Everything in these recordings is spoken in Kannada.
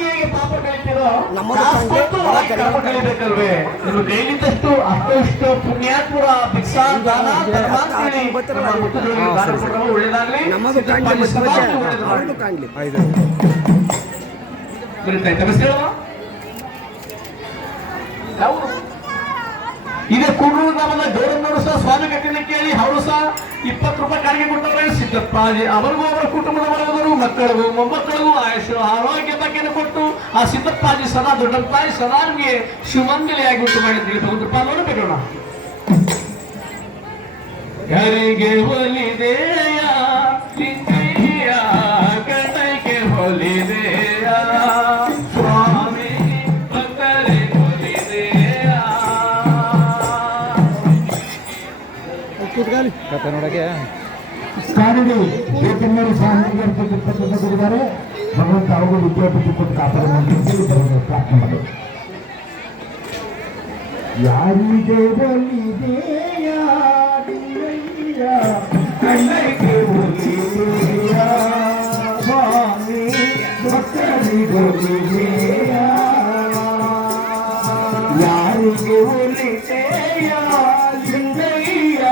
ಹೇಗೆ ಪಾಪ ಕಳಿತೀರೋ ನಮ್ಮದು ಕರ್ಮ ಕಳಿಬೇಕಲ್ವೇ? ನೀವು ಕೈಲಿದ್ದಷ್ಟು ಅಷ್ಟು ಇಷ್ಟು ಪುಣ್ಯಾತ್ಮರ ಭಿಕ್ಷಾ ದಾನ ಧರ್ಮ ಅಂತೇಳಿ ಒಳ್ಳೇದಾಗ್ಲಿ. ನಮ್ಮದು ಕಾಣ್ಲಿ ಅವ್ರದ್ದು ಕಾಣ್ಲಿ. ಇದೇ ಕೂಡೂರು ಗ್ರಾಮದ ಗೌರಮ್ಮನವರು ಸಹ ಸ್ವಾಮಿ ಕಟ್ಟಿನ ಕೇಳಿ ಅವರು ಸಹ 20 ರೂಪಾಯಿ ಕಾಣಿಕೆ ಕೊಡ್ತಾರೆ. ಸಿದ್ದಪ್ಪ ಅವರಿಗೂ ಅವರ ಕುಟುಂಬದ ವರ್ಗದವರು ಮಕ್ಕಳಿಗೂ ಮೊಮ್ಮಕ್ಕಳಿಗೂ ಆಯುಷ್ ಆರೋಗ್ಯ ಬಗ್ಗೆಯನ್ನು ಕೊಟ್ಟು ಆ ಸಿದ್ದಪ್ಪಾಜಿ ಸದಾ ದೊಡ್ಡಪ್ಪಾಜಿ ಸದಾ ನಮಗೆ ಶಿವಮಂಗಲಿಯಾಗಿ ಉಂಟು ಮಾಡಿದ್ದೀವಿ. ಭಗವಂತ ನೋಡಬೇಕೋಣ. ಯಾರಿಗೆ ಒಲಿದೆಯ ಲಿಂಗಯ್ಯ ಕಣ್ಣಗೆ ಹೊಲಿದೆಯ ಸ್ವಾಮಿ ಭಕ್ತರೆ ಹೊಲಿದೆಯ. ಕಥೆ ನೋಡಕ್ಕೆ ಕಾನೂನು ಬೇಕನ್ನವರು ಕೊಟ್ಟಿದ್ದಾರೆ. ಭಗವಂತ ಅವರು ವಿದ್ಯಾಪತಿ ಕೊಟ್ಟು ಕಾಪಾಡಬೇಕು ಪ್ರಾರ್ಥನೆ ಮಾಡೋದು. ಯಾರಿಗೆ ಒಲಿದೆಯ ಕಣ್ಣಗೆ ಒಲಿದೆಯ ಸ್ವಾಮಿ ಭಕ್ತರಿಗೆ ಒಲಿದೆಯ. ಯಾರಿಗೆ ಒಲಿದೆಯ ಲಿಂಗಯ್ಯ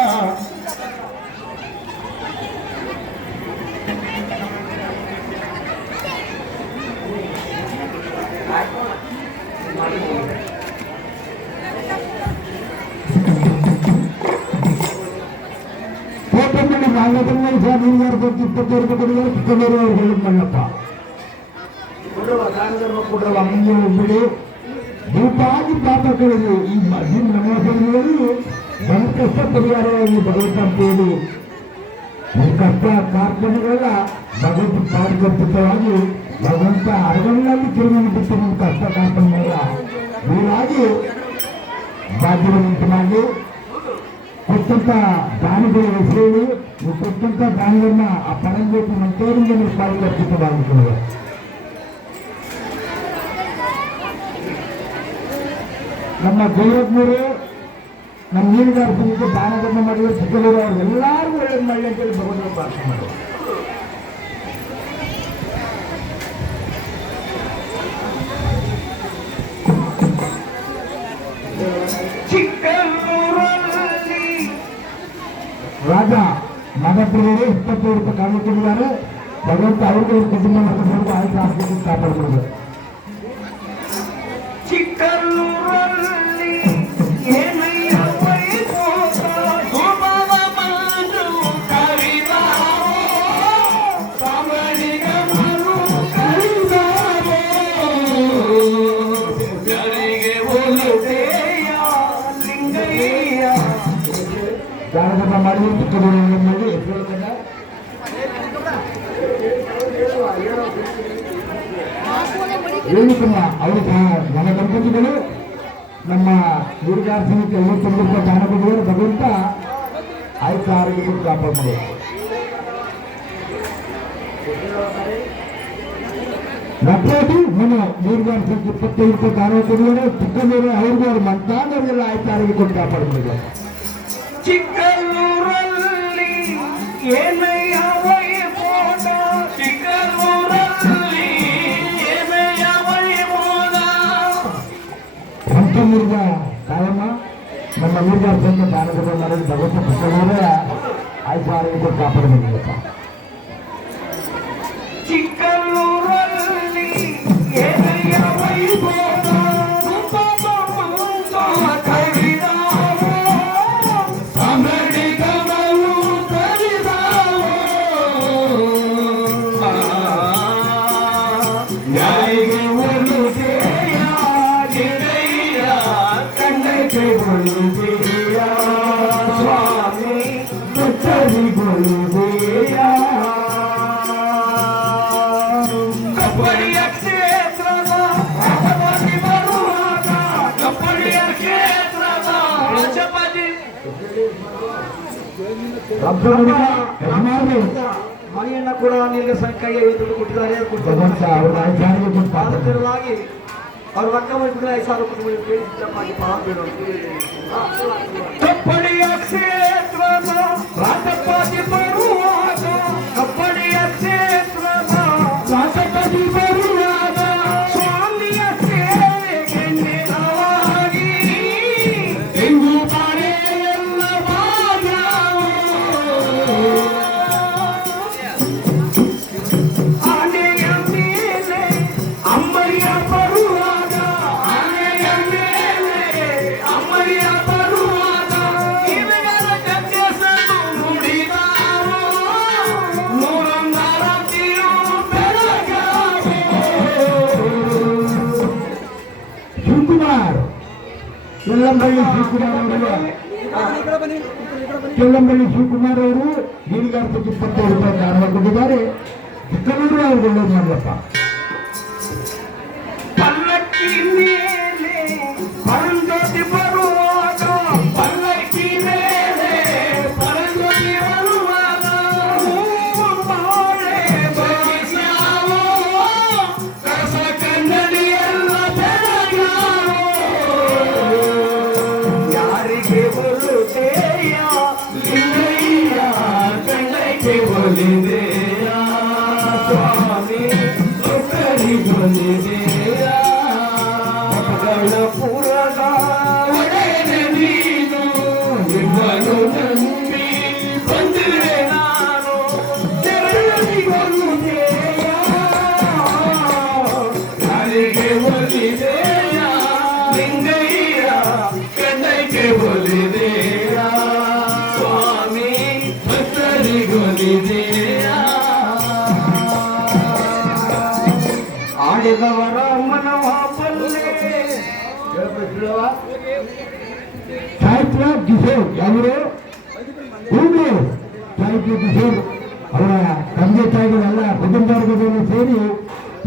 ಕೋಟೆಯಲ್ಲಿ ನಾಲ್ಕನೇ ಸ್ವಾಮಿ గారు 22 ಕೊಟ್ಟಿದ್ದಾರೆ. ಚಿಕ್ಕನೂರು ಅವರು ಮಣ್ಣಪ್ಪ ಕೊಡುವ ದಾನಧರ್ಮ ಕೊಡುವ ಅಮ್ಮನ ಒಬ್ಬಿಡಿ ದೀಪಾಗಿ ಪಾಪಗಳಿಗೆ ಈ ನಮೋಸರಿಗಳು ನನ್ನ ಕಷ್ಟ ಪರಿಹಾರವಾಗಿ ಭಗವಂತ ಅಂತ ಹೇಳಿ ನನ್ನ ಕಷ್ಟ ಕಾರ್ಪಣೆಗಳ ಭಗವಂತ ಪಾರದರ್ಶಕವಾಗಿ ಭಗವಂತ ಅರಗಣ್ಣಲ್ಲಿ ತಿರುಗಿ ಬಿಟ್ಟು ನನ್ನ ಕಷ್ಟ ಕಾರ್ಪಣೆಗಳ ನೀರಾಗಿ ಭಾಗ್ಯವಂತ ಮಾಡಿ ಕೊಟ್ಟಂತ ದಾನಿಗಳ ಹೆಸರೇಳಿ ನೀವು ಕೊಟ್ಟಂತ ದಾನವನ್ನ ಆ ಪರಂಜ್ಯೋತಿ ಮಂತ್ರಿಯಿಂದ ನೀವು ಪಾರದರ್ಶಕವಾಗಿರ್ತದೆ. ನಮ್ಮ ಗೌರವ್ನವರು ನಮ್ಮ ಮೀನುಗಾರ ಸಮಿತಿ ದಾನಧರ್ಮ ಮಾಡಿದ್ರು. ಚಿಕ್ಕಲೂರು ಅವರು ಎಲ್ಲರಿಗೂ ಒಳ್ಳೇದು ಮಾಡಲಿ ಅಂತೇಳಿ ಭಗವಂತ ಪ್ರಾರ್ಥನೆ ಮಾಡೋದು. ರಾಜ ಮಗಪುರವರು 22 ರೂಪಾಯಿ ಕಾಣಿಕೆ ಕೊಟ್ಟಿದ್ದಾರೆ. ಭಗವಂತ ಅವ್ರಿಗೆ ಕುಟುಂಬ ಸದಸ್ಯರಿಗೂ ಆಯ್ಕೆ ಆಸ್ತಿ ಕಾಪಾಡ್ಕೊಡೋದು. ದಾನಧರ್ಮ ಮಾಡಿ ಚಿಕ್ಕದೂರು ಮಾಡಿ ರೇಣುಕಮ್ಮ ಅವರು ಸಹ ನನ್ನ ದಂಪತಿಗಳು ನಮ್ಮ ಮೀನುಗಾರ ಸಮಿತಿ 59 ರೂಪಾಯಿ ದಾನ ಕೊಟ್ಟಿದ್ದಾರೆ. ಭಗವಂತ ಆಯ್ತು ಆರೋಗ್ಯ ಕೊಟ್ಟು ಕಾಪಾಡ್ಬೋದು. ನಟರಾಜು ನಮ್ಮ ಮೀನುಗಾರ ಸಮಿತಿ 25 ರೂಪಾಯಿ ದಾನ ಕೊಟ್ಟಿದ್ದಾರೆ. ಚಿಕ್ಕದೂರು ಅವ್ರಿಗೂ ಅವ್ರ ಮಂತಾನವರಿಗೆಲ್ಲ ಆಯ್ತು ಆರೋಗ್ಯ ಕೊಟ್ಟು ಕಾಪಾಡ್ಬೋದು. ಚಿಕ್ಕಲ್ಲೂರಲ್ಲಿ ಏನಯ್ಯ ವೈಭೋಗ, ಚಿಕ್ಕಲ್ಲೂರಲ್ಲಿ ಏನಯ್ಯ ವೈಭೋಗ. ಪಂಚಮೂರ್ಗ ಕಾಯಮ್ಮ ನಮ್ಮ ಮೀನುಗಾರ ಸಂಘ ದಾನಧರ್ಮ ಮಾಡೋದು ಭಗವಂತ ಪುಸ್ತಕವೇ ಆಯ್ತು ಆರೋಗ್ಯ ಕೊಟ್ಟು ಕಾಪಾಡಬೇಕಪ್ಪ. ಚಿಕ್ಕಲ್ಲೂರಲ್ಲಿ ಏನಯ್ಯ ವೈಭೋಗ, ಕಪ್ಪಡಿಯ ಕ್ಷೇತ್ರದ ಬರುವಾಗ, ಕಪ್ಪಡಿಯ ಕ್ಷೇತ್ರದ ರಾಜಪತಿ ಮನೆಯನ್ನ ಕೂಡ ನಿಮಗೆ ಕೈಗೆ ದುಡ್ಡು ಕೊಟ್ಟಿದ್ದಾರೆ. ಪಾದಕರವಾಗಿ ಅವ್ರ ಅಕ್ಕ ಮಕ್ಕಳು 5,000 ಕಪ್ಪಡಿಯ ಕ್ಷೇತ್ರದ ರಾಜಪತಿ ಬರುವಾಗ, ಕಪ್ಪಡಿಯ ಕ್ಷೇತ್ರದ ರಾಜಪತಿ ಬರುವಾಗ ಕೆಲ್ಲಂಬಳ್ಳಿ ಶಿವಕುಮಾರ್ ಅವರು ಕೆಲ್ಲಂಬಳ್ಳಿ ಶಿವಕುಮಾರ್ ಅವರು ಗೀರಿಗಾರಕ್ಕೆ 20 ರೂಪಾಯಿ ದಾನ ಕೊಟ್ಟಿದ್ದಾರೆ. ಚಿಕ್ಕಮಗಳೂರು ಅವ್ರು ಒಳ್ಳೇದು ಮಾಡಲಪ್ಪ. ಪಲ್ಲಕ್ಕಿ ಮೇಲೆ ಪರಂಜ್ಯೋತಿ ಬರುವಾಗ ಪಲ್ಲಕ್ಕಿ ಮೇಲೆ ಪರಂಜ್ಯೋತಿ ಬರುವಾಗ ಬಾಳೆ ಬಯಸ್ಯಾವೋ ಕಸ ಕನ್ನಡಿ ಎಲ್ಲ ಬೆಳಗಾವೋ ಯಾರಿಗೆ ಬರುತ್ತೇಯ ಲಿಂಗಯ್ಯ ಕಣ್ಣಕ್ಕೆ ಒಲಿದೆಯ ಸ್ವಾಮಿ ಸುಖರಿ ಬಂದಿದೆಯ ಪುರದ ಒಡೆಯನೆ ನೀನು ನಿಮ್ಮನ್ನು ನಂಬಿ ಬಂದಿರೆ ನಾನು ತೆರಳಿ ಬಂದಿದೆಯ ಯಾರಿಗೆ ಒಲಿದೆಯ ಲಿಂಗಯ್ಯ ಕಣ್ಣಕ್ಕೆ ಒಲಿದೆಯ ಸ್ವಾಮಿ ಭಕ್ತರಿಗೊಲಿದೆಯ ಆಡಿದವರ ಮನವ ಬಲ್ಲೆ ಸಾಹಿತ್ಯ ಕಿಶೋರ್ ಅವರು ಹೂವು ಸಾಹಿತ್ಯ ಕಿಶೋರ್ ಅವರ ತಂದೆ ತಾಯಿಗಳೆಲ್ಲ ಕುಟುಂಬ ವರ್ಗದವರು ಸೇರಿ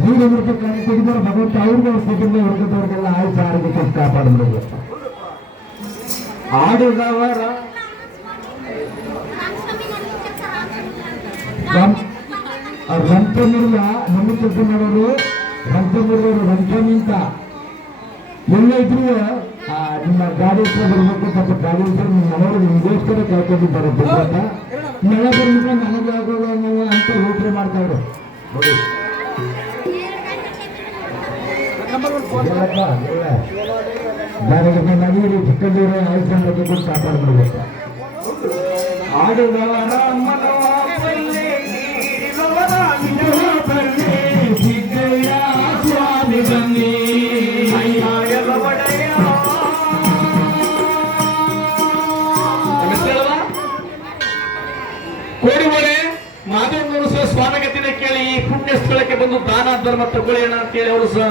100 ರೂಪಾಯಿ ಕೊಟ್ಟಿದ್ದಾರೆ. ಭಗವಂತ ಅವ್ರಿಗೂ ಅವ್ರ ಕುಟುಂಬ ವರ್ಗದವ್ರಿಗೆಲ್ಲ ಆಯುಷ ಆರೋಗ್ಯ ಕಾಪಾಡಬಹುದು. ಆಡಿದವರ ರಂಪಮುರ್ಗ ನಮ್ಮ ಮಾಡೋರು ರಂಪಮುರ್ಗವರು ರಂಪಮಿ ಅಂತ ಎಲ್ಲ ಇದ್ರು ನಿಮ್ಮ ಗಾಡಿ ಹತ್ರ ಬರ್ಬೇಕು. ಸ್ವಲ್ಪ ಗಾಡಿ ಹತ್ರ ನಿಮ್ಮ ಮನೆಯವರು ನಿಮಗೋಸ್ಕರ ಕಾಯ್ಕೊಂಡಿದ್ದಾರೆ. ಅಂತ ಮಳೆ ಬಂದ್ರೆ ನನಗೆ ಆಗೋದು ನಾವು ಅಂತ ಯೋಚನೆ ಮಾಡ್ತಾವ್ರು ನೋಡಿ. ದಾರಿಗೆ ನಗೀರಿ ಚಿಕ್ಕದೂರು ಆಯುಷ್ಯ ಕಾಪಾಡ್ಬೇಕು. ಆಡಿದವರ ಮನವ ಬಲ್ಲೆ ನೀಡಿದವರ ನಿಜವ ಬಲ್ಲೆ ಸಿದ್ದಯ್ಯ ಸ್ವಾಮಿ ಬನ್ನಿ ಅಯ್ಯಾಯಲ ಒಡೆಯ ಕೋಡಿಮಲೆ ಮಾದೇವನವರು ಸಹ ಸ್ವಾಮಿಗತಿನ ಕೇಳಿ ಈ ಪುಣ್ಯ ಸ್ಥಳಕ್ಕೆ ಬಂದು ದಾನ ಧರ್ಮ ತಗೊಳ್ಳೋಣ ಅಂತ ಹೇಳಿ ಅವರು ಸಹ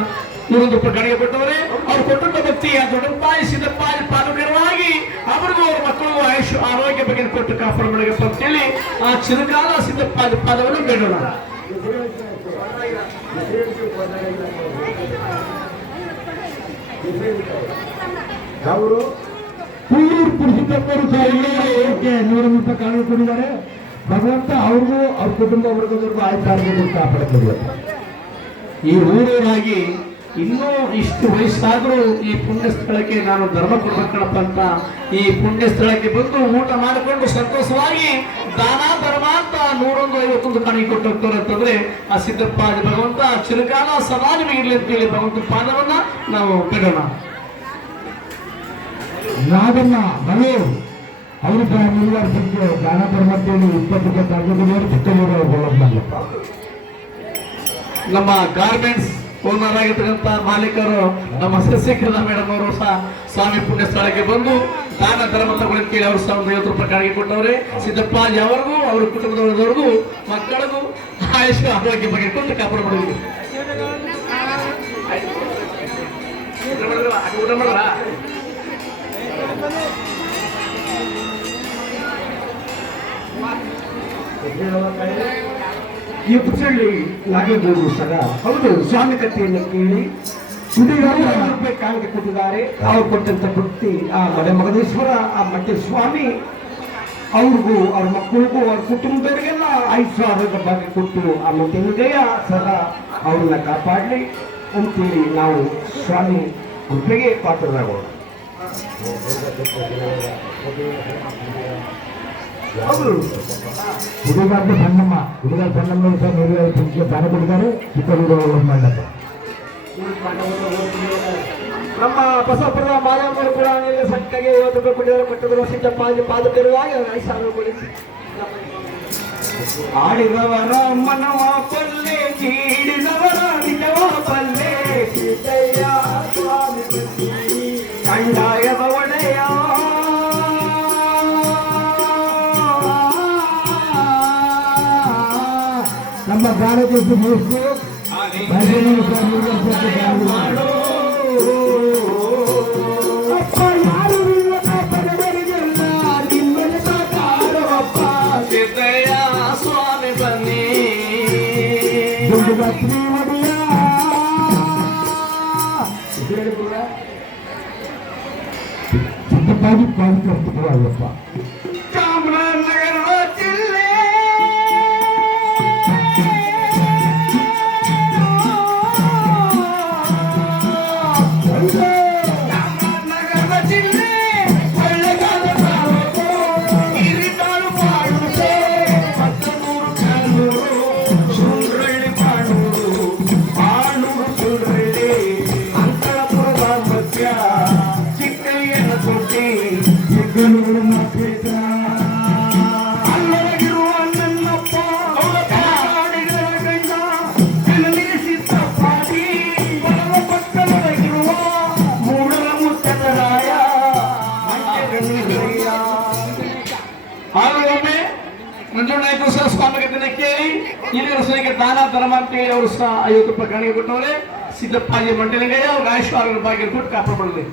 100 ರೂಪಾಯಿ ಕಡೆಗೆ ಕೊಟ್ಟವರೇ. ಅವ್ರು ಕೊಟ್ಟಂತ ಭಕ್ತಿಯ ದೊಡ್ಡಪ್ಪಾಯಿ ಸಿದ್ದಪ್ಪಾಯಿ ಪಾಲುಕರವಾಗಿ ಅವರಿಗೂ ಅವ್ರ ಮಕ್ಕಳಿಗೂ ಆಯುಷ್ ಆರೋಗ್ಯ ಬಗ್ಗೆ ಕೊಟ್ಟು ಕಾಪಾಡ ಮಾಡಬೇಕು ಅಂತೇಳಿ ಆ ಚಿರಕಾಲ ಸಿದ್ದಪ್ಪಾದ ಪಾದವನ್ನು ಬೇಡೋಣ. ಅವರು ಪುಲ್ಲೂರು ಪುರುಷಿದ್ದಪ್ಪರು ಸಹ 100 ರೂಪಾಯಿ ಕಾಣಲು ಕೊಟ್ಟಿದ್ದಾರೆ. ಭಗವಂತ ಅವ್ರಿಗೂ ಅವ್ರ ಕುಟುಂಬ ವರ್ಗದವ್ರಿಗೂ ಆಯುಷ ಆರೋಗ್ಯ ಕಾಪಾಡಬೇಕು. ಈ ಊರೂರಾಗಿ ಇನ್ನೂ ಇಷ್ಟು ವಯಸ್ಸಾದರೂ ಈ ಪುಣ್ಯ ಸ್ಥಳಕ್ಕೆ ನಾನು ಧರ್ಮ ಕೊಡ್ಬೇಕಣಪ್ಪ ಅಂತ ಈ ಪುಣ್ಯ ಸ್ಥಳಕ್ಕೆ ಬಂದು ಊಟ ಮಾಡಿಕೊಂಡು ಸಂತೋಷವಾಗಿ ದಾನ ಧರ್ಮ ಅಂತ 151 ಕಾಣಿಕೆ ಕೊಟ್ಟು ಹೋಗ್ತಾರೆ ಅಂತಂದ್ರೆ ಆ ಸಿದ್ದಪ್ಪ ಭಗವಂತ ಚಿರಕಾಲ ಸದಾ ನಿಮಗಿರ್ಲಿ ಅಂತೇಳಿ ಭಗವಂತ ಪಾದವನ್ನ ನಾವು ಬಿಡೋಣ. ನಾಗಮ್ಮ ಮನೆ ಅವರು ಸಹ ನಿರ್ವಹಿಸಿದ್ದು ದಾನ ಧರ್ಮದಲ್ಲಿ 20 ರೂಪಾಯಿ ತಗೊಂಡಿದ್ದಾರೆ. ಚಿಕ್ಕಮಗಳೂರು ನಮ್ಮ ಗಾರ್ಮೆಂಟ್ಸ್ ಓನರ್ ಆಗಿರ್ತಕ್ಕಂಥ ಮಾಲೀಕರು ನಮ್ಮ ಶಶಿಕಲಾ ಮೇಡಮ್ ಅವರು ಸಹ ಸ್ವಾಮಿ ಪುಣ್ಯ ಸ್ಥಳಕ್ಕೆ ಬಂದು ದಾನ ಧರ್ಮ ತಗೊಳ್ಳಿ ಕೇಳಿ ಅವರು ಸಹ 50 ರೂಪಾಯಿ ಕಾಣಿಕೆ ಕೊಟ್ಟವ್ರೆ. ಸಿದ್ದಪ್ಪಾಜಿ ಅವರಿಗೂ ಅವ್ರ ಕುಟುಂಬದವರಿಗೂ ಮಕ್ಕಳಿಗೂ ಆಯುಷ್ ಆರೋಗ್ಯ ಬಗ್ಗೆ ಕೊಟ್ಟು ಕಾಪಾಡ ಮಾಡಿದ್ವಿ. ಊಟ ಮಾಡಲ್ಲ ಈ ಪುಸ್ತಕದಲ್ಲಿ ನಾಗೇಂದ್ರ ಸಹ ಹೌದು ಸ್ವಾಮಿ ಕಥೆಯನ್ನು ಕೇಳಿ 100 ರೂಪಾಯಿ ಕಾಣಿಕೆ ಕೊಟ್ಟಿದ್ದಾರೆ. ಅವ್ರು ಕೊಟ್ಟಂತ ಭಕ್ತಿ ಆ ಮನೆ ಮಗದೇಶ್ವರ ಆ ಮಠ ಸ್ವಾಮಿ ಅವ್ರಿಗೂ ಅವ್ರ ಮಕ್ಕಳಿಗೂ ಅವ್ರ ಕುಟುಂಬದವರಿಗೆಲ್ಲ ಆಯುಷ್ಯ ಆರೋಗ್ಯ ಭಾಗ್ಯ ಕೊಟ್ಟು ಆ ಮಠಿನದೆಯ ಸಹ ಅವ್ರನ್ನ ಕಾಪಾಡಲಿ ಅಂತೇಳಿ ನಾವು ಸ್ವಾಮಿ ಕೃಪೆಗೆ ಪಾತ್ರರಾಗೋಣ. ಹುಡುಗಾರ್ದು ಸಣ್ಣಮ್ಮ ಹುಡುಗ ಸಣ್ಣಮ್ಮ ಸಹ 150 ದಾನ ಕೊಟ್ಟಿದ್ದಾರೆ. ಚಿಕ್ಕಮಗಳೂರು ಮಂಡಪ ನಮ್ಮ ಬಸವಪುರದ ಮಾಯಮ್ಮರು ಕೂಡ ಸಂಖ್ಯೆಗೆ 50 ರೂಪಾಯಿ ಕೊಟ್ಟಿದ್ದಾರೆ. ಕೊಟ್ಟರು ಸಿದ್ದಪ್ಪಾಜಿ ಪಾದಕರುವಾಗಿ ಆಯುಷ್ಯ ಆಡಿದವರ ಮನವ ಪಲ್ಲೆ ನೀಡಿದವರ ನಿಜವ ಪಲ್ಲೆ ಸಿದ್ದಯ್ಯ ಸ್ವಾಮಿ ಕಂಡಾಯದ ಒಡೆಯ ನಮ್ಮ ಭಾರತ ದೇಶ ಮಾಡು ತಾಗಿ ಕಾರ್ಯಕರ್ತರಾಗಪ್ಪ. ಚಾಮರಾಜನಗರ ಜಿಲ್ಲೆ ಚಾಮರಾಜನಗರ ಜಿಲ್ಲೆ ಕೊಳ್ಳೆಗಾಲ ತಾಲೂಕು ಹಿರಿತಾಳು ಪಾಡುತ್ತೆ ಮತ್ತೂರು ಕಾನೂರು ಸುಂಡ್ರಳ್ಳಿ ಪಾಡೂರು ಆಣೂರು ಸುಂಡ್ರಳ್ಳಿ ಅಂಕಳಪುರದ ಮಧ್ಯ ಚಿಕ್ಕಯ್ಯನ ತೊಟ್ಟಿ ಚಿಕ್ಕನೂರು ಮಾಪೇಟ ಅಲ್ಲಗಿರುವ ನನ್ನಪ್ಪ ಕಾಡಿಗಳ ಗಂಡ ಕನಲಿಸಿದ್ದ ಪಾಟಿ ಬಡವ ಪಕ್ಕದೊಳಗಿರುವ ಮೂಡಲ ಮುತ್ತರಾಯ ಆಮೇಲೆ ಮಂಜುನಾಯಕರು ಸಹ ಸ್ವಾಮಿಗತನ ಕೇಳಿ ಇಲ್ಲಿನ ಸರಿಗೆ ದಾನ ಧರ್ಮ ಅಂತೇಳಿ ಅವರು ಸಹ 50 ರೂಪಾಯಿ ಕಾಣಿಕೆ ಕೊಟ್ಟವ್ರೆ. ಸಿದ್ದಪ್ಪಾಜಿ ಮಂಡಲಿಂಗಯ್ಯ ಅವ್ರ ಆಯುಷ್ಮಾನ್ ಭಾಗ್ಯ ಕೊಟ್ಟು ಕಾಪಾಡಲಿ.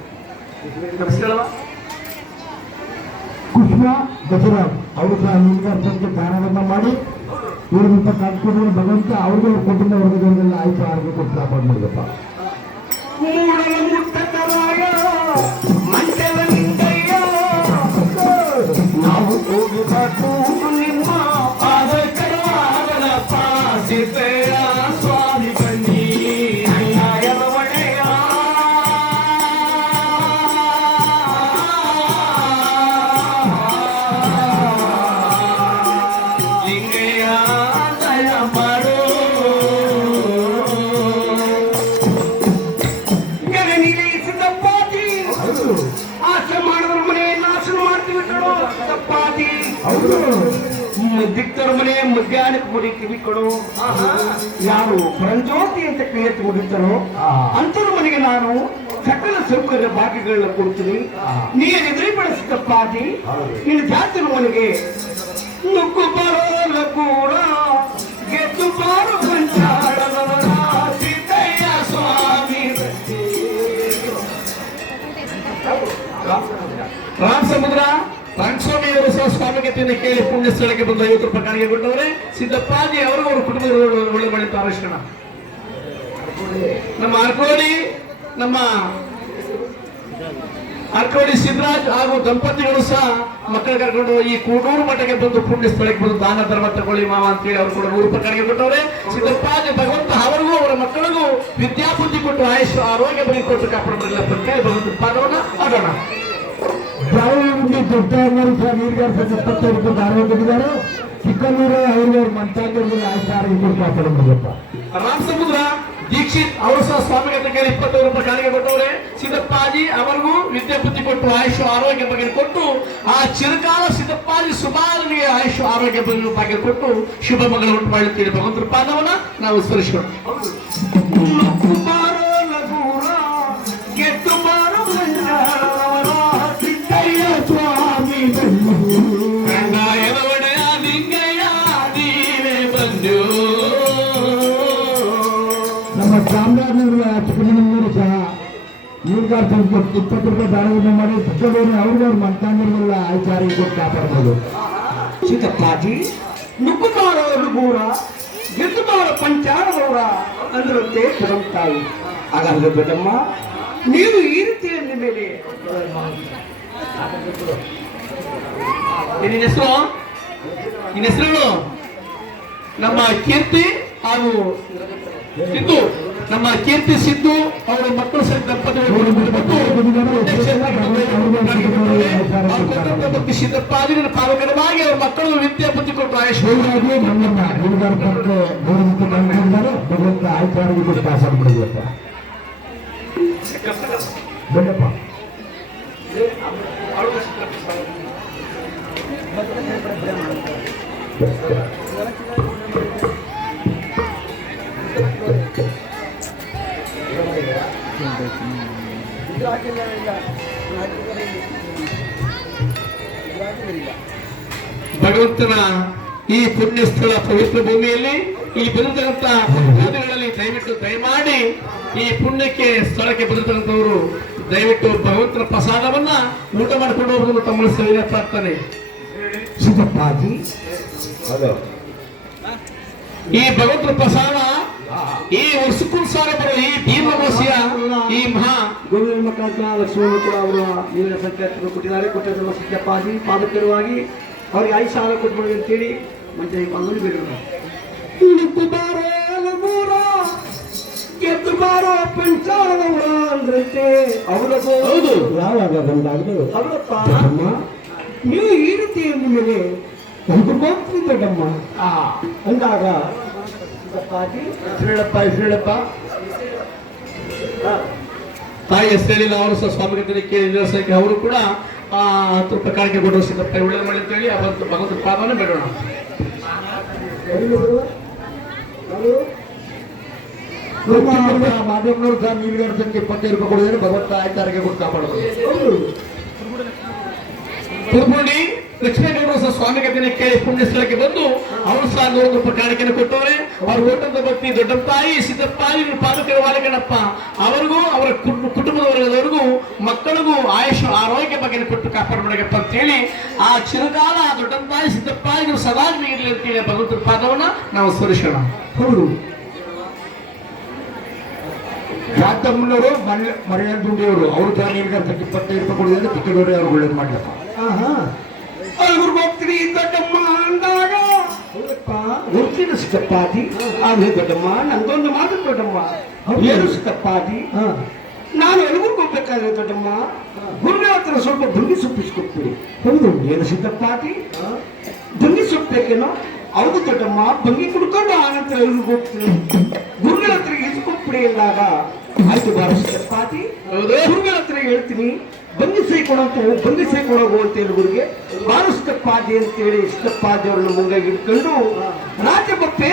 ಕುಷ್ಮ ದಸರಾಜ್ ಅವರು ಸಹ ಲಿಂಗಾರ್ಪಣೆಗೆ ದಾನವನ್ನು ಮಾಡಿ 7 ರೂಪಾಯಿ ಕಾಣಿಸ್ಕೊಂಡು ಭಗವಂತ ಅವ್ರಿಗೆ ಅವ್ರ ಕುಟುಂಬ ವರ್ಗದವರಿಗೆಲ್ಲ ಆಯ್ತು ಆರೋಗ್ಯ ಕೊಟ್ಟು ಕಾಪಾಡು ಮಾಡಿದಪ್ಪ. ಮೂಡಲ ಮುತ್ತರಾಯ ಮಂಡಲ ನಿಂಗಯ್ಯ ನಾವು ಹೋಗಬೇಕು ನಿಮ್ಮ ಪಾದಕರವಾದನ ಪಾಸಿತೆಯ ಸ್ವಾಮಿ ಬನ್ನಿ ಅಯ್ಯವ ಒಡೆಯ ಲಿಂಗಯ್ಯ ದಯ ಮಾಡು ಸಿದ್ದಪ್ಪಾಜಿ ಆಸೆ ಮಾಡಿದ್ರ ಮನೆ ನಾಶನ ಮಾಡ್ತೀವಿ ಕಣೋ ಸಿದ್ದಪ್ಪಾಜಿ ಹೌದು ದಿಕ್ತರ ಮನೆ ಮಧ್ಯಾಹ್ನಕ್ಕೆ ಮುಡಿತೀವಿ ಕಣೋ ಯಾರು ಪರಂಜ್ಯೋತಿ ಅಂತ ಕ್ರಿಯೆತ್ ಮುಡಿತಾರೋ ಅಂತರ ಮನೆಗೆ ನಾನು ಸಕಲ ಸೌಕರ್ಯ ಭಾಗ್ಯಗಳನ್ನ ಕೊಡ್ತೀನಿ. ನೀನು ಎದುರಿ ಬೆಳೆಸಿದ್ದಪ್ಪಾಜಿ ನಿನ್ನ ಜಾತಿನ ಮನೆಗೆ ನುಗ್ಗು ಬರೋ ಲಗೂರ ಗೆದ್ದು ಬಾರು ಪಂಚಾಳದವರ ಸಿದ್ದಯ್ಯ ಸ್ವಾಮಿ ರಾಮ ಸಮುದ್ರ ರಂಗಸ್ವಾಮಿ ಅವರು ಸಹ ಸ್ವಾಮಿಗತಿಯನ್ನು ಕೇಳಿ ಪುಣ್ಯ ಸ್ಥಳಕ್ಕೆ ಬಂದು 50 ರೂಪಾಯಿ ಕಾಣಿಕೆ ಕೊಟ್ಟವ್ರೆ. ಸಿದ್ದಪ್ಪಾಜಿ ಅವರು ಅವರ ಕುಟುಂಬದ ಒಳ್ಳೆ ಮಳೆ ತಾರಕ್ಷಣ ನಮ್ಮ ಅರ್ಕೋಡಿ ಸಿದ್ದರಾಜ್ ಹಾಗೂ ದಂಪತಿಗಳು ಸಹ ಮಕ್ಕಳ ಕರ್ಕೊಂಡು ಈ ಕೂಡೂರು ಮಠಕ್ಕೆ ಬಂದು ಪುಣ್ಯ ಸ್ಥಳಕ್ಕೆ ಬಂದು ದಾನ ಧರ್ಮ ತಗೊಳ್ಳಿ ಮಾವ ಅಂತೇಳಿ ಅವರು ಕೂಡ 100 ರೂಪಾಯಿ ಕಾಣಿಕೆ ಕೊಟ್ಟವ್ರೆ. ಸಿದ್ದಪ್ಪಾಜಿ ಭಗವಂತ ಅವರಿಗೂ ಅವರ ಮಕ್ಕಳಿಗೂ ವಿದ್ಯಾಬುದ್ಧಿ ಕೊಟ್ಟು ಆಯುಷ್ ಆರೋಗ್ಯ ಬರೀ ಕೊಟ್ಟು ಕಾಪಾಡೋದಿಲ್ಲ ಅಂತೇಳಿ ಭಗವಂತ ಪಾದವನ್ನ ಆಡೋಣ. ದ್ರಾವಿಡಿ ದೊಡ್ಡವರು ಸಹ ನೀರ್ಗಾರಿಸ 75 ರೂಪಾಯಿ ದಾನ ಕೊಟ್ಟಿದ್ದಾರೆ. ಚಿಕ್ಕನೂರು ಅವ್ರ ಮಂತಾಂಗರಿಗೆ ಆಯ್ತು ಆರೋಗ್ಯ ಕೊಟ್ಟು ಕಾಪಾಡು ಮಾಡಿದಪ್ಪ. ರಾಮ ಸಮುದ್ರ ದೀಕ್ಷಿತ್ ಅವರು ಸಹ ಸ್ವಾಮಿಗತ ಕೇಳಿ 25 ರೂಪಾಯಿ ಕಾಣಿಕೆ ಕೊಟ್ಟವ್ರೆ. ಸಿದ್ದಪ್ಪಾಜಿ ಅವರಿಗೂ ವಿದ್ಯೆ ಬುದ್ಧಿ ಕೊಟ್ಟು ಆಯುಷ್ ಆರೋಗ್ಯ ಬಗ್ಗೆ ಕೊಟ್ಟು ಆ ಚಿರಕಾಲ ಸಿದ್ದಪ್ಪಾಜಿ ಸುಮಾರನಿಗೆ ಆಯುಷ್ ಆರೋಗ್ಯ ಬಗ್ಗೆ ಭಾಗ್ಯ ಕೊಟ್ಟು ಶುಭ ಮಗಳ ಉಂಟು ಮಾಡುತ್ತೀರಿ. ಭಗವಂತರ ಪಾದವನ್ನ ನಾವು ಸ್ಮರಿಸೋಣ. ಬಾರೋ ಲಗೂರ ಗೆದ್ದು ಬಾರೋ ಮಂಜಾಳದವರ ಸಿದ್ದಯ್ಯ ಸ್ವಾಮಿ ರಂಗಾಯನ ಒಡೆಯ ಲಿಂಗಯ್ಯ ನೀವೇ ಬಂದು ನಮ್ಮ ಚಾಮರಾಜನಗರ ಚಿಕ್ಕಮಗಳೂರು ಸಹ ನೀರ್ಗಾರಿಸ 20 ರೂಪಾಯಿ ದಾನವನ್ನು ಮಾಡಿ ಚಿಕ್ಕದವರು ಅವ್ರಿಗೆ ಅವ್ರ ಮಂತಾಂಗರಿಗೆಲ್ಲ ಆಯ್ತು ಆರೋಗ್ಯ ಕೊಟ್ಟು ಕಾಪಾಡ್ಬೋದು. ಸಿದ್ದಪ್ಪಾಜಿ ನುಗ್ಗು ಬಾರೋ ಲಗೂರ ಗೆದ್ದು ಬಾರೋ ಪಂಚಾಳದವರ ಅಂದ್ರಂತೆ ತಾಯಿ. ಹಾಗಾದ್ರೆ ಬೇಡಮ್ಮ ನೀವು ಈ ರೀತಿ ಅಂದ ಮೇಲೆ ನಿನ್ನ ಹೆಸರು ನಮ್ಮ ಕೀರ್ತಿ ಹಾಗೂ ಸಿದ್ದು, ನಮ್ಮ ಕೀರ್ತಿ ಸಿದ್ದು ಅವರ ಮಕ್ಕಳು ಸಹಿತ ದಂಪತಿಗಳು ಸಿದ್ದಪ್ಪಾಜಿ ಪಾಲಕರವಾಗಿ ಅವರ ಮಕ್ಕಳು ವಿದ್ಯೆ ಬುದ್ಧಿ ಕೊಟ್ಟು ಆಯುಷ್ ಹೀಗಾಗಿ ನಮ್ಮನ್ನ ನೀರ್ಗಾರಿಸಕ್ಕೆ ಭಗವಂತ ಆಯ್ತು ಆರೋಗ್ಯ ಕೊಟ್ಟು ಕಾಪಾಡು ಮಾಡಿದಪ್ಪ. ಬೇಡಪ್ಪ ಭಗವಂತನ ಈ ಪುಣ್ಯ ಸ್ಥಳ ಪವಿತ್ರ ಭೂಮಿಯಲ್ಲಿ ಈ ಬಂದಿರತಕ್ಕಂಥ ನದಿಗಳಲ್ಲಿ ದಯವಿಟ್ಟು ದಯಮಾಡಿ ಈ ಪುಣ್ಯಕ್ಕೆ ಸ್ಥಳಕ್ಕೆ ಬಂದಿರತಕ್ಕಂಥವರು ದಯವಿಟ್ಟು ಭಗವಂತನ ಪ್ರಸಾದವನ್ನ ಊಟ ಮಾಡಿಕೊಂಡು ಹೋಗುವುದು ತಮ್ಮ ಸರಿಯ ಪ್ರಾರ್ಥನೆ. ಸಿದ್ದಪ್ಪಾಜಿ ಈ ಭಗವಂತನ ಪ್ರಸಾದ ಈ ವರ್ಷಕ್ಕೂ ಸಾರಿ ಬರೋ ಈ ಭೀಮಗೋಸಿಯ ಈ ಮಹಾ ಮುಖಾಂತರ ಲಕ್ಷ್ಮಣ ಕೂಡ ಅವರು ನೀರಿನ ಸಂಖ್ಯೆ ಕೊಟ್ಟಿದ್ದಾರೆ. ಕೊಟ್ಟಿದ್ದನ್ನು ಸಿದ್ದಪ್ಪಾಜಿ ಪಾದಕರವಾಗಿ ಅವರಿಗೆ 5 ಸಾವಿರ ಕೊಟ್ಬಿಡಿ ಅಂತೇಳಿ ಮಂಚ ಬಂದು ಬೇಡ ಇಳಿದು ಬಾರೋ ಅಲಮೂರ ಗೆದ್ದು ಬಾರೋ ಪಂಚಾಲವರ ಅಂದ್ರಂತೆ ಅವರದು. ಹೌದು. ಯಾವಾಗ ಬಂದಾಗಲೂ ಅವರಪ್ಪ ದೊಡ್ಡಮ್ಮ ನೀವು ಈ ರೀತಿ ಮೇಲೆ ಒಂದು ಹೋಗ್ತೀನಿ ದೊಡ್ಡಮ್ಮ ಅಂದಾಗ ಸಿದ್ದಪ್ಪಾಜಿ ಹೇಳಪ್ಪ ತಾಯಿ ಹೆಸರು ಹೇಳಿಲ್ಲ. ಅವರು ಸಹ ಸ್ವಾಮಿಗೆ ಕೇಳಿ ಸಂಖ್ಯೆ ಅವರು ಕೂಡ 10 ರೂಪಾಯಿ ಕಾಣಿಕೆ ಕೊಟ್ಟರು. ಸಿದ್ದಪ್ಪ ಒಳ್ಳೆ ಮಾಡಿ ಅಂತೇಳಿ ಭಗವಂತ ಪಾದವನ್ನೇ ಬೇಡೋಣ. ಮಾದೇವನವರು ಸಹ ನೀಲಗಾರ ಸಂಖ್ಯೆ 25 ರೂಪಾಯಿ ಕೊಡಿದ್ರೆ ಭಗವಂತ ಆಯ್ತಾರಿಗೆ ಕೊಟ್ಟು ಕಾಪಾಡೋದು. ಕುರ್ಬುಂಡಿ ಲಕ್ಷ್ಮೇಗೌಡರು ಸಹ ಸ್ವಾಮಿ ಕಥೆಯನ್ನು ಕೇಳಿ ಪುಣ್ಯ ಸ್ಥಳಕ್ಕೆ ಬಂದು ಅವರು ಸಹ 100 ರೂಪಾಯಿ ಕಾಣಿಕೆಯನ್ನು ಕೊಟ್ಟವ್ರೆ. ಅವ್ರು ಕೊಟ್ಟಂತ ಭಕ್ತಿ ದೊಡ್ಡಪ್ಪ ತಾಯಿ ಸಿದ್ದಪ್ಪಾಯಿ ಪಾದಕರ ವಾಲಕಣ್ಣಪ್ಪ ಅವರಿಗೂ ಅವರ ಕುಟುಂಬದ ವರ್ಗದವರಿಗೂ ಮಕ್ಕಳಿಗೂ ಆಯುಷ್ ಆರೋಗ್ಯ ಬಗ್ಗೆ ಕೊಟ್ಟು ಕಾಪಾಡಬೇಕಪ್ಪ ಅಂತ ಹೇಳಿ ಆ ಚಿರಕಾಲ ದೊಡ್ಡಪ್ಪ ತಾಯಿ ಸಿದ್ದಪ್ಪಾಯಿ ಸದಾ ಇರಲಿ ಅಂತೇಳಿ ಭಗವಂತನ ಪಾದವನ್ನ ನಾವು ಸ್ಮರಿಸೋಣ. ಹೌದು. ರಾತಮ್ಮನವರು ಮರಿಯನ್ ದುಂಡಿಯವರು ಅವರು ಸಹ ನೀಲಗಾರ ಸಂಖ್ಯೆ 25 ರೂಪಾಯಿ ಕೊಡಿದ್ರೆ ಚಿಕ್ಕದವರೇ ಅವ್ರು ಒಳ್ಳೇದು ಮಾಡ್ಲಪ್ಪ. ಅವ್ರಿಗೆ ಹೋಗ್ತೀರಿ ದೊಡ್ಡಮ್ಮ ಅಂದಾಗ ಹೋಗ್ತೀನಿ ಸಿದ್ದಪ್ಪಾಜಿ. ಆದ್ರೆ ದೊಡ್ಡಮ್ಮ ನಂದೊಂದು ಮಾತು ದೊಡ್ಡಮ್ಮ. ಏನು ಸಿದ್ದಪ್ಪಾಜಿ? ನಾನು ಎಲ್ರಿಗೂ ಹೋಗ್ಬೇಕಾದ್ರೆ ದೊಡ್ಡಮ್ಮ ಗುರುಗಳ ಹತ್ರ ಸ್ವಲ್ಪ ದುಂಗಿ ಸೊಪ್ಪಿಸ್ಕೊಡ್ತೀರಿ. ಹೌದು. ಏನು ಸಿದ್ದಪ್ಪಾಜಿ? ದುಂಗಿ ಸೊಪ್ಪೇಕೇನೋ? ಹೌದು ದೊಡ್ಡಮ್ಮ. ಬಂಗಿ ಕುಡ್ಕೊಂಡು ಆನಂತರ ಎಲ್ರಿಗೂ ಹೋಗ್ತೀನಿ. ಗುರುಗಳ ಹತ್ರ ಇಸ್ಕೊಟ್ಬಿಡಿ ಎಂದಾಗ ಆಯ್ತು ಬಾರ ಸಿದ್ದಪ್ಪಾಜಿ. ಗುರುಗಳ ಹತ್ರ ಹೇಳ್ತೀನಿ ಬಂಗಿ ಸೈಕೊಡೋಗು ಅಂತ ಎಲ್ಗುರಿಗೆ ಬಾರಿಸಿದ್ದಪ್ಪಾಜಿ ಅಂತೇಳಿ ಸಿದ್ದಪ್ಪಾಜಿ ಅವರನ್ನು ಮುಂಗಾಗಿ ಇಟ್ಕೊಂಡು ರಾಜಬಪ್ಪೆ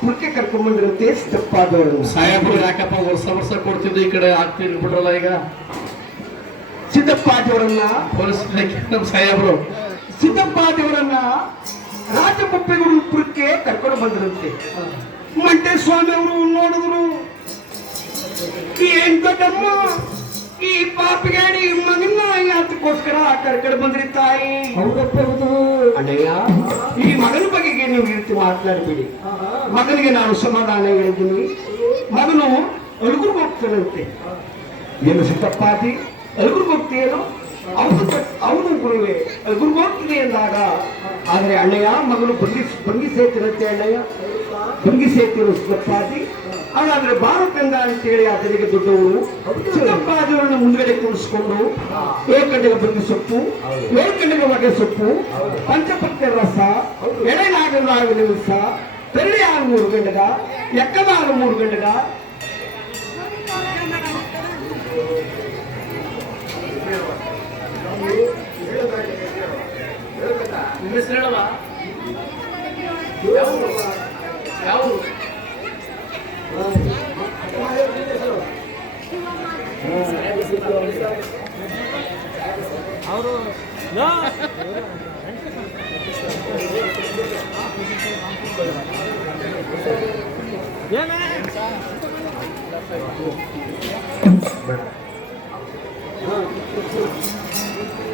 ಪುರಕ್ಕೆ ಕರ್ಕೊಂಡ್ ಬಂದಿರುತ್ತೆ ಸಿದ್ದಪ್ಪಾಜಿ ಅವರನ್ನು. ಸಾಹೇಬರು ಯಾಕಪ್ಪ ವರ್ಷ ಕೊಡ್ತಿದ್ದು ಈ ಕಡೆ ಆಗ್ತಿರ್ ಬಿಟ್ರಲ್ಲ ಈಗ ಸಿದ್ದಪ್ಪಾಜಿ ಅವರನ್ನ ನಮ್ಮ ಸಾಹೇಬರು ಸಿದ್ದಪ್ಪಾಜಿ ಅವರನ್ನ ರಾಜಬಪ್ಪೆಗಳು ಪುರಕ್ಕೆ ಕರ್ಕೊಂಡು ಬಂದಿರುತ್ತೆ. ಮಂಟೆ ಸ್ವಾಮಿ ಅವರು ನೋಡಿದ್ರು, ಏನ್ ದೊಡ್ಡಮ್ಮ ಈ ಪಾಪಿಗೇಡಿ ಮಗನ್ನ ಯಾತಕ್ಕೋಸ್ಕರ ಕರ್ಕೊಂಡು ಬಂದ್ರಿ ತಾಯಿ? ಹೌದಪ್ಪ ಹೌದು. ಅಣ್ಣಯ್ಯ, ಈ ಮಗನ ಬಗೆಗೆ ನೀವು ಈ ರೀತಿ ಮಾತನಾಡಬೇಡಿ. ಮಗನಿಗೆ ನಾನು ಸಮಾಧಾನ ಹೇಳಿದ್ದೀನಿ. ಮಗನು ಅಲ್ಗುರ್ಗ್ ಹೋಗ್ತಾನಂತೆ. ಏನು ಸಿದ್ದಪ್ಪಾಜಿ ಅಲ್ಗುರ್ಗ್ ಹೋಗ್ತೀಯೇನು? ಅವನು ಗುರುವೇ ಅಲ್ಗುರ್ಗ್ ಹೋಗ್ತೀನಿ ಎಂದಾಗ ಆದ್ರೆ ಅಣ್ಣಯ್ಯ ಮಗನು ಬಂಗಿ ಸೇತಿರುತ್ತೆ. ಅಣ್ಣಯ್ಯ ಬಂಗಿ ಸೇತಿರು ಸಿದ್ದಪ್ಪಾಜಿ. ಹಾಗಾದ್ರೆ ಭಾರತಂಗ ಅಂತೇಳಿ ಆತನಿಗೆ ದೊಡ್ಡವರು ಸಿದ್ದಪ್ಪಾಜಿಯವರನ್ನು ಮುಂದ್ಗಡೆ ಕೂರಿಸಿಕೊಂಡು ಏಕಂಡಿಗೆ ಬಂಗಿ ಸೊಪ್ಪು, ಏಕಂಡಿಗೆ ಹೊಗೆ ಸೊಪ್ಪು, ಪಂಚಪತ್ಯ ರಸ, ಎಳೆನಾಗಲಾಗಿನ ರಸ, ತೆರಳಿ ಆರು 3 ಗಂಟೆಗ, ಎಕ್ಕದಾರು 3 ಗಂಟೆಗ,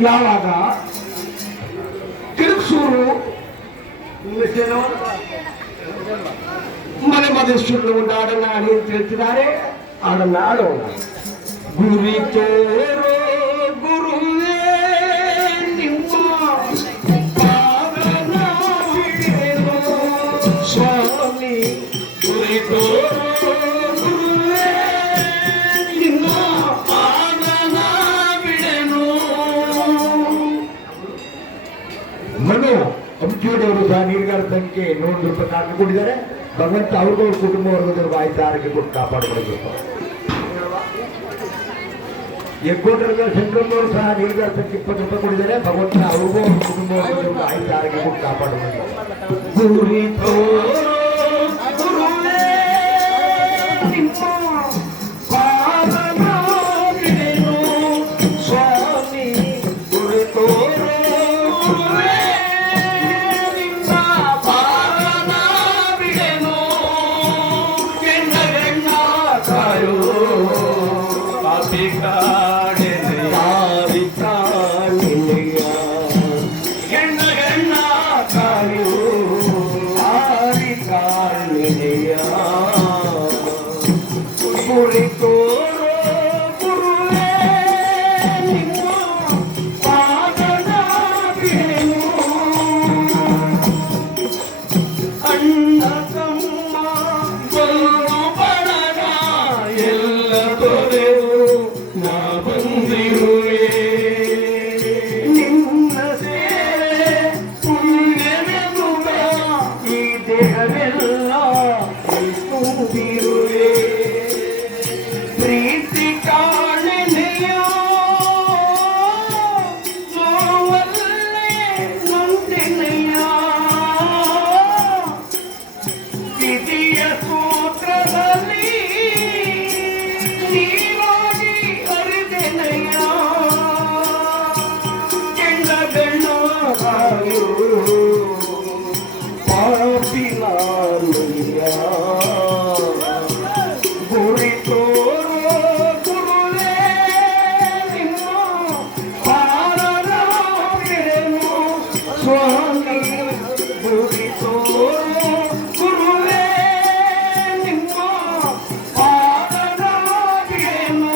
ಯಾವಾಗ ತಿರುಗ್ಸೂರು ಮನೆ ಮದೇಶ್ವರನ ಒಂದು ಹಾಡನ್ನ ಆಡಿ ಅಂತ ಹೇಳ್ತಿದ್ದಾರೆ. ಹಾಡನ್ನ ಆಡೋಣ. ಗುರಿ ತೋರೋ ಗುರುವೇ ನಿಮ್ಮ ಪಾದನ ಬಿಡೆನೋ ಸ್ವಾಮಿ. ಗುರಿ ತೋರೋ ಗುರುವೇ ನಿಮ್ಮ ಪಾದನ ಬಿಡೆನೋ. ಮನು ಅಂಚಿಯವರು ಸಹ ನೀಲಗಾರ ಸಂಖ್ಯೆ 100 ರೂಪಾಯಿ ಕಾಣಿಕೆ ಕೊಟ್ಟಿದ್ದಾರೆ. ಭಗವಂತ ಅವ್ರಿಗೂ ಅವ್ರ ಕುಟುಂಬ ವರ್ಗದವ್ರಿಗೂ ಆಯ್ತು ಆರೋಗ್ಯ ಕೊಟ್ಟು ಕಾಪಾಡಬೇಕು. ಎಗ್ಗೋಟರ್ಗ ಶಂಕರಮ್ಮವರು ಸಹ ನೀಲಗಾರ ಸಂಖ್ಯೆ 20 ರೂಪಾಯಿ ಕೊಟ್ಟಿದ್ದಾರೆ. ಭಗವಂತ ಅವ್ರಿಗೂ ಅವ್ರ ಕುಟುಂಬ ವರ್ಗದವ್ರಿಗೂ ಆಯ್ತು ಆರೋಗ್ಯ ಕೊಟ್ಟು ಕಾಪಾಡಬೇಕು. ಗುರಿ ತೋರೋ ಗುರುವೇ ನಿಮ್ಮ ಪಾದನ ಬಿಡೆನೋ ಸ್ವಾಮಿ. ಗುರಿ ತೋರೋ ಗುರುವೇ ನಿಮ್ಮ ಪಾದನ ಬಿಡೆನೋ. ಕೆಂಡ ಗಣ್ಣ ಕಾಯೋ ಪಾಪಿ ಕಾಡೆನೆ ಪಾಪಿ ಕಾಡೆನೆಯ. ಕೆಂಡ ಗಣ್ಣ ಕಾಯೋ ಪಾಪಿ ಪ್ರೀತಿ ಕಾಣನೆಯ ನೋವಲ್ಲೇ ನೊಂದೆನೆಯ ವಿಧಿಯ ಸೂತ್ರದಲ್ಲಿ ನೀವಾಗಿ ಅರಿದೆನೆಯ ಕೆಂಡ ಬೆಣ್ಣಾಯು ಪಾಪಿನಾಲಯ್ಯ ಗುರಿ ತೋರೋ ಗುರುವೇ ನಿಮ್ಮ ಪಾಲನ ಬಿಡೆನು ಸ್ವಾಮಿ ಗುರಿ ತೋರೋ ಗುರುವೇ ನಿಮ್ಮ ಪಾಲನ ಬಿಡೆನು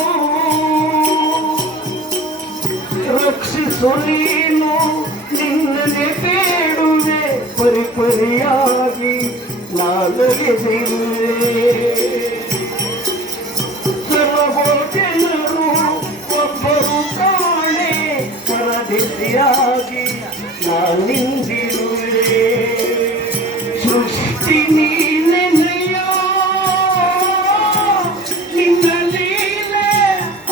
ರಕ್ಷಿಸು ನೀನು ನಿನ್ನನೆ ಬೇಡುವೆ ಪರಿಪರಿಯಾಗಿ ನಾನಗೆದಿರುವೆ ಸರ್ವಭೋಜನರು ಒಬ್ಬರು ಕಾಣೆ ಪರದೆಸೆಯಾಗಿ ನಾನಿಂದಿರುವೆ ಸೃಷ್ಟಿ ನೀನೆಯ ನಿನ್ನ ಲೀಲೆ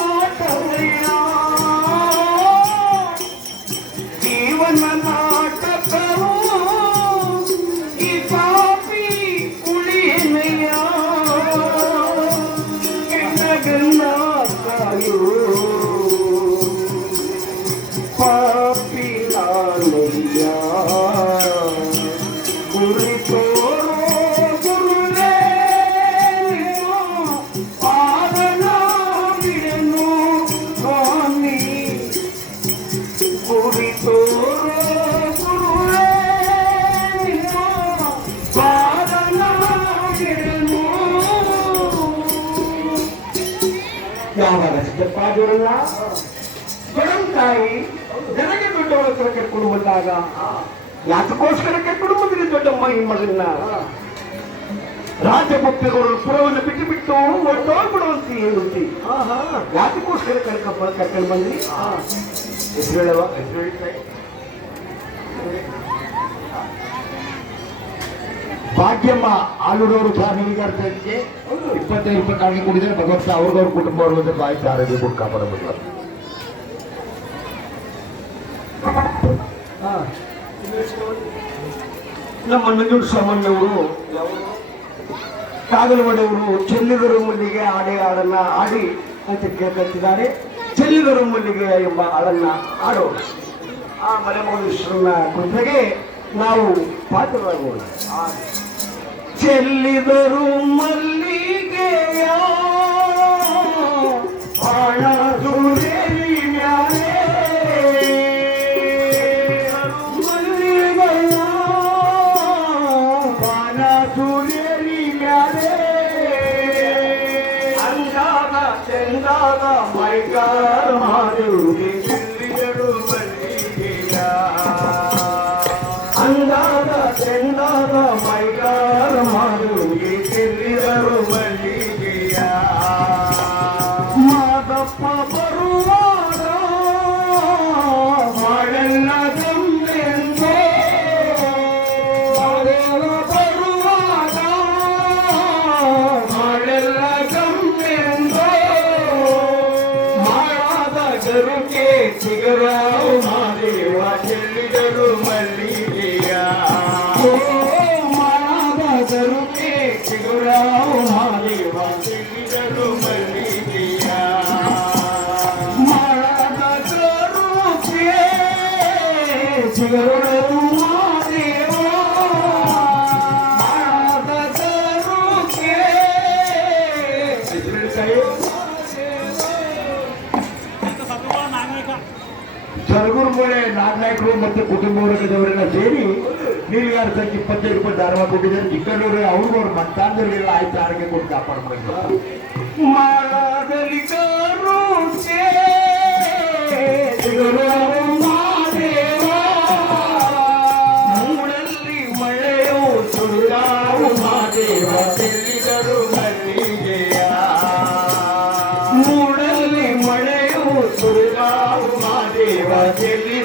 ಆಟವಯ್ಯ ಜೀವನ ನಾಟಕವು ಈ ಪಾಪಿ ಉಳಿಯನಯ್ಯ ಕೆಳಗನ್ನ ಕಾಯು ಪಾಪಿ ನಾನಯ್ಯ ಗುರಿ ತೋರೋ ಗುರುವೇ ಪಾದನ ಬಿಡೆನು ಸ್ವಾಮಿ ಗುರಿ ತೋರೋ ಗುರುವೇ ಪಾದನ ಬಿಡೆನು ಯಾವಾಗ ಸಿದ್ದಪ್ಪಾಜವರಲ್ಲ ತಾಯಿ ನನಗೆ ದೊಡ್ಡವರ ಕರ್ಕೊಂಡು ಬಂದಾಗ ಯಾತಕ್ಕೋಸ್ಕರ ಕರ್ಕೊಂಡು ಬಂದಿರಿ ದೊಡ್ಡಮ್ಮ ಈ ಮಗನ್ನ ರಾಜಭಕ್ತಗಳು ಪುರವನ್ನು ಬಿಟ್ಟು ಬಿಟ್ಟು ಒಟ್ಟೋಗ್ಬಿಡುವಂತೆ ಹೇಳುತ್ತಿ ಯಾತಕ್ಕೋಸ್ಕರ ಕರ್ಕೊಂಡು ಬಂದ್ರಿ ಹೆಸರು ಹೇಳವ ಹೆಸರು ಹೇಳ್ತಾ ಭಾಗ್ಯಮ್ಮ ಆಲೂರವರು ಫ್ಯಾಮಿಲಿಗೆ ಅರ್ಥ ಇದಕ್ಕೆ 25 ರೂಪಾಯಿ ಕಾಣಿಕೆ ಕೊಟ್ಟಿದ್ದಾರೆ. ಭಗವಂತ ಅವ್ರಿಗವ್ರ ಕುಟುಂಬ ಅವ್ರ ಬಾಯಿ ಆರೋಗ್ಯ ಕೊಟ್ಟು ಕಾಪಾಡಬೇಕು. ನಮ್ಮ ನಂಜೂರು ಸಾಮಾನ್ಯವರು ಕಾಗಲವಾಡವರು ಚೆಲ್ಲಿಗರು ಮಲ್ಲಿಗೆ ಹಾಡನ್ನ ಆಡಿ ಅಂತ ಕೇಳ್ಕೊಳ್ತಿದ್ದಾರೆ. ಚೆಲ್ಲಿಗರು ಮಲ್ಲಿಗೆ ಎಂಬ ಹಾಡನ್ನ ಆಡೋರು ಆ ಮಲೆಮಹದೇಶ್ವರನ ಕೃಪೆಗೆ ನಾವು ಪಾತ್ರರಾಗೋಣ. ಚೆಲ್ಲಿದರು ಮಲ್ಲಿಗೆಯ ಬಾಣ ಸುರೇರಿ ಮ್ಯಾಲೆ ಮಲ್ಲಿಗೆಯ ಬಾಣ ಸುರೇರಿ ಮ್ಯಾಲೆ ಅಂದಾಗ ಚೆಂದಾಗ ಮೈಗಾರ ಮಾಡುವುದೇ ಚೆಲ್ಲಿದರು ಮಲ್ಲಿಗೆಯ ಅಂದಾಗ ಚೆಂದಾಗ ಮೈಗಾರ ಮಾಡುವುದೇ ಚೆಲ್ಲಿದರು ಮಲ್ಲಿಗೆಯ ಮಾದಪ್ಪ ಬರುವಾಗ ಮಾಡೆಲ್ಲ ಗಮ್ಮೆಂದು ಮಾದೇವ ಬರುವಾಗ ಮಾಡೆಲ್ಲ ಗಮ್ಮೆಂದು ಮಾಡಾದ ಗರುಕೆ ಚಿಗರಾವು ಮಾದೇವ ಚೆಲ್ಲಿದರು ಮಲ್ಲಿಗೆಯ ಮಾಡಾದ ಗರುಕೆ ಚಿಗುರಾವು ಮಾದೇವ ಚೆಲ್ಲಿದರು ಮಲ್ಲಿಗೆಯ ಮಾಡಾದ ಗರುಕೆ ಚಿಗುರು ಮಾದೇವ ಮಾಡಾದ ಗರುಕೆ ಸರಗೂರುಮೂಳೆ ನಾಗನಾಯಕರು ಮತ್ತು ಕುಟುಂಬ ವರ್ಗದವರೆಲ್ಲ ಸೇರಿ ನೀರಿಗಾರ ಸಂಖ್ಯೆ 25 ರೂಪಾಯಿ ದಾರವ ಕೊಟ್ಟಿದ್ದಾರೆ. ಚಿಕ್ಕನೂರು ಅವ್ರಿಗೂ ಅವ್ರ ಮತ್ತಾಂಧರಿಗೆಲ್ಲ ಆಯ್ತು ಆರೋಗ್ಯ ಕೊಟ್ಟು ಕಾಪಾಡ್ಬೇಕು. ಮಾಡದಲ್ಲಿ ಗರುಕೆ ಚಿಗುರಾವು ಮಾದೇವ ಮೂಡಲ್ಲಿ ಮಳೆಯು ಸುರಿದಾವು ಮಾದೇವ ಚೆಲ್ಲಿದರು ಮಲ್ಲಿಗೆಯ ಮೂಡಲ್ಲಿ ಮಳೆಯು ಸುರಿದಾವು ಮಾದೇವ ಚೆಲ್ಲಿ